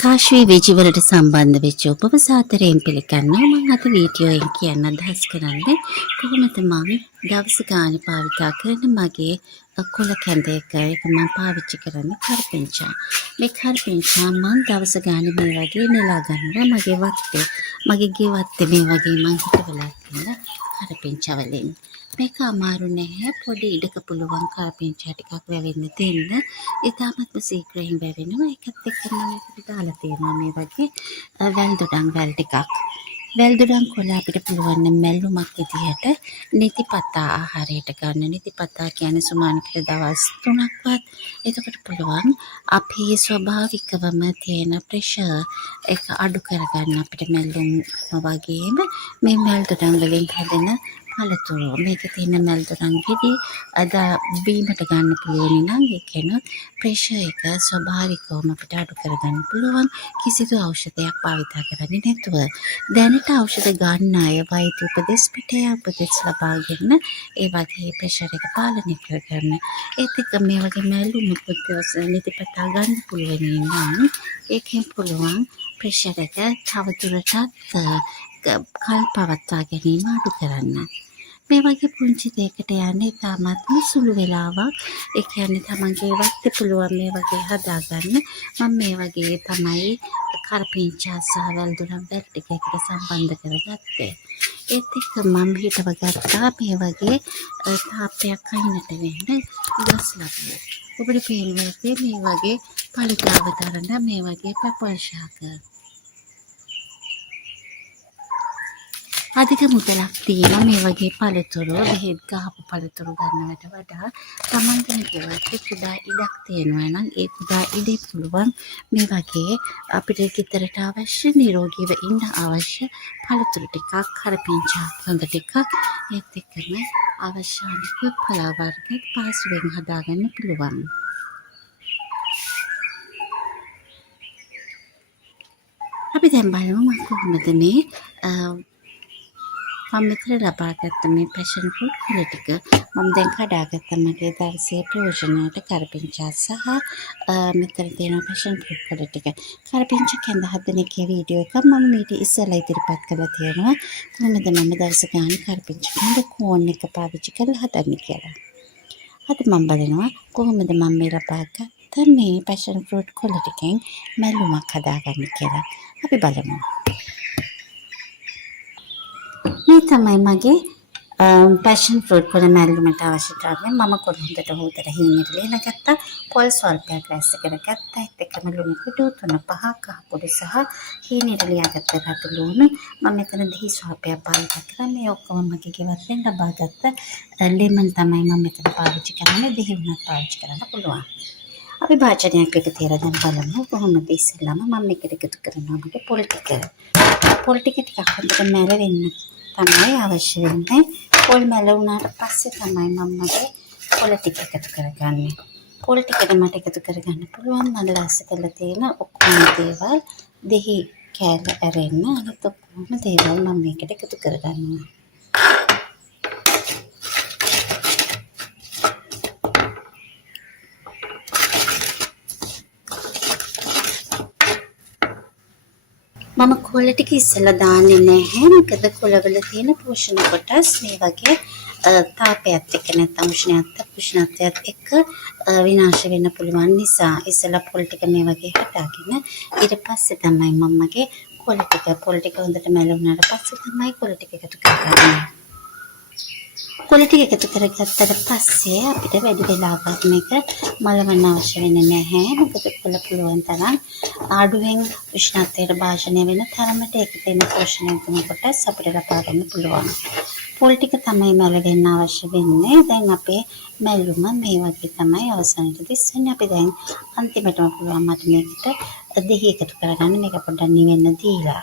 කාශ්මී වෙජි වලට සම්බන්ධ වෙච්ච උපවසාතරයෙන් පිළිගන්නවා. මම අද වීඩියෝ එකෙන් කියන්න අදහස් කරන්නේ කොහොමද මම දවස ගාන භාවිතා කරන මගේ කොළ කැඳ එක මම පාවිච්චි කරන්නේ කරපිංචා. මේ කරපිංචා මම දවස ගාන මේ වගේ නෙලා ගන්නවා මගේ ගේ වත්තේ මේ වගේ මම හිටවලා තියෙන කරපිංචා වලින්. මේක අමාරු නැහැ. පොඩි ඉඩක පුළුවන් කරපිංචා ටිකක් වැවෙන්න දෙන්න. ඉතාමත්ම ශීඝ්‍රයෙන් වැවෙනවා. ඒකත් එක්කම මම ඒකට දාලා තියෙනවා මේ වගේ වැල්දොඩම් වැල් ටිකක්. වැල්දොඩම් කොළ අපිට පුළුවන් නම් මැල්ලුමක් විදිහට නිතිපතා ආහාරයට ගන්න. නිතිපතා කියන්නේ සුමානකට දවස් 3ක්වත්. එතකොට පුළුවන් අපේ ස්වභාවිකවම තියෙන ප්‍රෙෂර් එක අඩු කරගන්න අපිට මැල්ලුම් වගේම මේ වැල්දොඩම් වලින් හැදෙන පළතුරු මේක තියෙන මැල්දොඩම් ගෙඩි අද බීමට ගන්න පුළුවන් නම් ඒකෙනුත් ප්‍රෙෂර් එක ස්වභාවිකවම අපිට අඩු කරගන්න පුළුවන් කිසිදු ඖෂධයක් භාවිතා කරන්නේ නැතුව. දැනට ඖෂධ ගන්න අය වෛද්‍ය උපදෙස් පිටේ උපදෙස් ලබාගෙන ඒ වගේ ප්‍රෙෂර් එක පාලනය කරගන්න. ඒත් එක්ක මේ වගේ මැල්ලුමකුත් නිතිපතා ගන්න පුළුවන් නම් ඒකෙන් පුළුවන් ප්‍රෙෂර් එක තවදුරටත් කල් පවත්වා ගැනීම අඩු කරන්න. මේ වගේ පුංචි දෙයකට යන්නේ තාමත්ම සුළු වෙලාවක්. ඒ කියන්නේ තමන්ගේ වත්තේ පුළුවන් මේ වගේ හදාගන්න. මම මේ වගේ තමයි කරපිංචා සහ වැල්දොඩම් වැල් ටික එකට සම්බන්ධ කරගත්තේ. ඒත් එක්ක මම හිතව ගත්තා මේ වගේ තාප්පයක් අයිනට වෙන්න ගස්ලා. ඔබට පේනවා මේ වගේ පළිතාව තරන මේ වගේ පැපල් ශාක. අධික මුදලක් තියෙන මේ වගේ පළතුරු බෙහෙත් ගහපු පළතුරු ගන්නවට වඩා තමන්ගේ ගෙවත්තේ කුඩා ඉඩක් තියෙනවා නම් ඒ කුඩා ඉඩේ පුළුවන් මේ වගේ අපිට ගෙදරට අවශ්‍ය නිරෝගීව ඉන්න අවශ්‍ය පළතුරු ටිකක් කරපිංචා හොඳ ටිකක් ඒත් එක්කම අවශ්‍ය අනිකුත් පලා වර්ග පහසුවෙන් හදාගන්න පුළුවන්. අපි දැන් බලමු මම කොහොමද මේ මම මෙතන ලබාගත්ත මේ පැෂන් ෆෘට් කොළ ටික මම දැන් කඩාගත්ත මගේ දවසේ ප්‍රයෝජනයට කරපිංචා සහ මෙතන තියෙන පැෂන් ෆෘට් කොළ ටික. කරපිංචා කැඳ හදන එකේ වීඩියෝ එකක් මම මීට ඉස්සෙල්ලා ඉදිරිපත් කරලා තියෙනවා. කොහොමද මම දවස ගාන කරපිංචා කැඳ කෝන් එක පාවිච්චි කරලා හදන්නේ කියලා. අද මම බලනවා කොහොමද මම මේ ලබාගත්ත මේ පැෂන් ෆෘට් කොළ ටිකෙන් මැල්ලුමක් හදාගන්න කියලා. අපි බලමු. මේ තමයි මගේ පැෂන් ෆෘට් කොළ මැල්ලුමට අවශ්‍ය ද්‍රව්‍ය. මම කොළ හොඳට හොදලා හීනෙට ලියලා ගත්තා. පොල් ස්වල්පයක් රැස් කරගත්තා. ඒත් එක්කම ලුණු කුඩු 3-5 කහ පොඩි සහ හීනෙට ලියාගත්ත රතු ලුණු. මම මෙතන දහි ස්වල්පයක් පාවිච්චි කරා. මේ ඔක්කොම මගේ ගෙවත්තෙන් ලබාගත්ත ලෙමන් තමයි මම මෙතන පාවිච්චි කරන්නේ. දහි වුණත් පාවිච්චි කරන්න පුළුවන්. අපි භාජනයක් එක තියලා දැන් බලමු කොහොමද ඉස්සෙල්ලාම මම මේකට එකතු කරනවා මගේ පොල් ටික. පොල් ටික ටිකක් හොඳට මැලවෙන්න තමයි අවශ්‍ය වෙන්නේ. පොල් මැලවුණාට පස්සේ තමයි මම මගේ පොල් ටික එකතු කරගන්නේ. පොල් ටිකට මට එකතු කරගන්න පුළුවන් මම ලස්ස කරලා තියෙන ඔක්කොම දේවල් දෙහි කෑල්ල ඇරෙන්න අනිත් ඔක්කොම දේවල් මම මේකට එකතු කරගන්නවා. මම කොළ ටික ඉස්සෙල්ලා දාන්නේ නැහැ. මොකද කොළවල තියෙන පෝෂණ කොටස් මේ වගේ තාපයත් එක්ක නැත්නම් උෂ්ණත්වයත් එක්ක විනාශ වෙන්න පුළුවන් නිසා ඉස්සෙල්ලා පොල් ටික මේ වගේ හදාගෙන ඊට පස්සේ තමයි මම මගේ පොල් ටික හොඳට මැලුණාට පස්සේ තමයි කොළ ටික එකතු කරගන්නේ. කොළ ටික එකතු කරගත්තට පස්සේ අපිට වැඩි වෙලාවක් මේක මලවන්න අවශ්‍ය වෙන්නේ නැහැ. මොකද කොළ පුළුවන් තරම් ආඩුවෙන් උෂ්ණත්වයට භාජනය වෙන තරමට ඒක තියෙන පෝෂණය ගුණ කොටස් අපිට ලබා ගන්න පුළුවන්. පොල් ටික තමයි මැලවෙන්න අවශ්‍ය වෙන්නේ. දැන් අපේ මැල්ලුම මේ වගේ තමයි අවසානට දිස්සන්නේ. අපි දැන් අන්තිමටම පුළුවන් මට මේකට දෙහි එකතු කරගන්න. මේක පොඩ්ඩක් නිවෙන්න දීලා.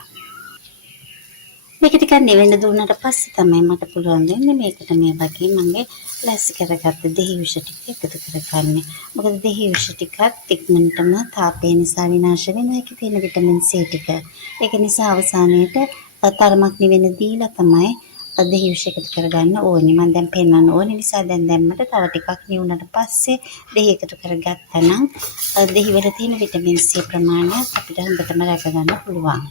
මේක ටිකක් නිවෙන්න දුන්නාට පස්සේ තමයි මට පුළුවන් වෙන්නේ මේකට මේ වගේ මගේ ලැස්ති කරගත්ත දෙහි විෂ ටික එකතු කරගන්න. මොකද දෙහි විෂ ටිකත් ඉක්මනටම තාපය නිසා විනාශ වෙනවා. ඒකේ තියෙන විටමින් C ටික. ඒක නිසා අවසානයේට තරමක් නිවෙන්න දීලා තමයි දෙහි විශ් එකතු කරගන්න ඕනේ. මම දැන් පෙන්වන්න ඕනේ නිසා දැන් දැම්මට තව ටිකක් නිවුනට පස්සේ දෙහි එකතු කරගත්තා නම් දෙහි වල තියෙන විටමින් C ප්‍රමාණය අපිට හොඳටම රැක ගන්න පුළුවන්.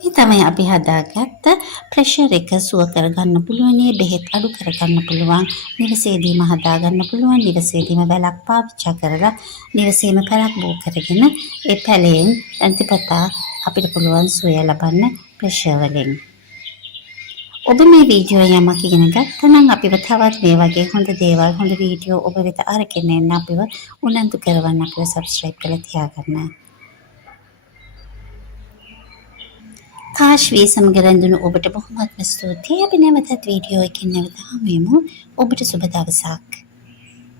මේ තමයි අපි හදාගත්ත ප්‍රෙෂර් එක සුව කරගන්න පුළුවන්, බෙහෙත් අඩු කරගන්න පුළුවන්, නිවසේදීම හදාගන්න පුළුවන්, නිවසේදීම වැලක් පාවිච්චි කරලා නිවසේම පැලක් බෝ කරගෙන ඒ පැලෙන් අන්තිපතා අපිට පුළුවන් සුවය ලබන්න ප්‍රෙෂර් වලින්. ඔබ මේ වීඩියෝ යමක් ඉගෙන ගත්තා නම් අපිව තවත් මේ වගේ හොඳ දේවල් හොඳ වීඩියෝ ඔබ වෙත අරගෙන එන්න අපිව උනන්දු කරවන්න අපිව සබ්ස්ක්‍රයිබ් කරලා තියාගන්න. කාශ්වී සමග රැඳුණු ඔබට බොහොමත්ම ස්තුතියි. අපි නැවතත් වීඩියෝ එකකින් නැවත හමු වෙමු. ඔබට සුබ දවසක්.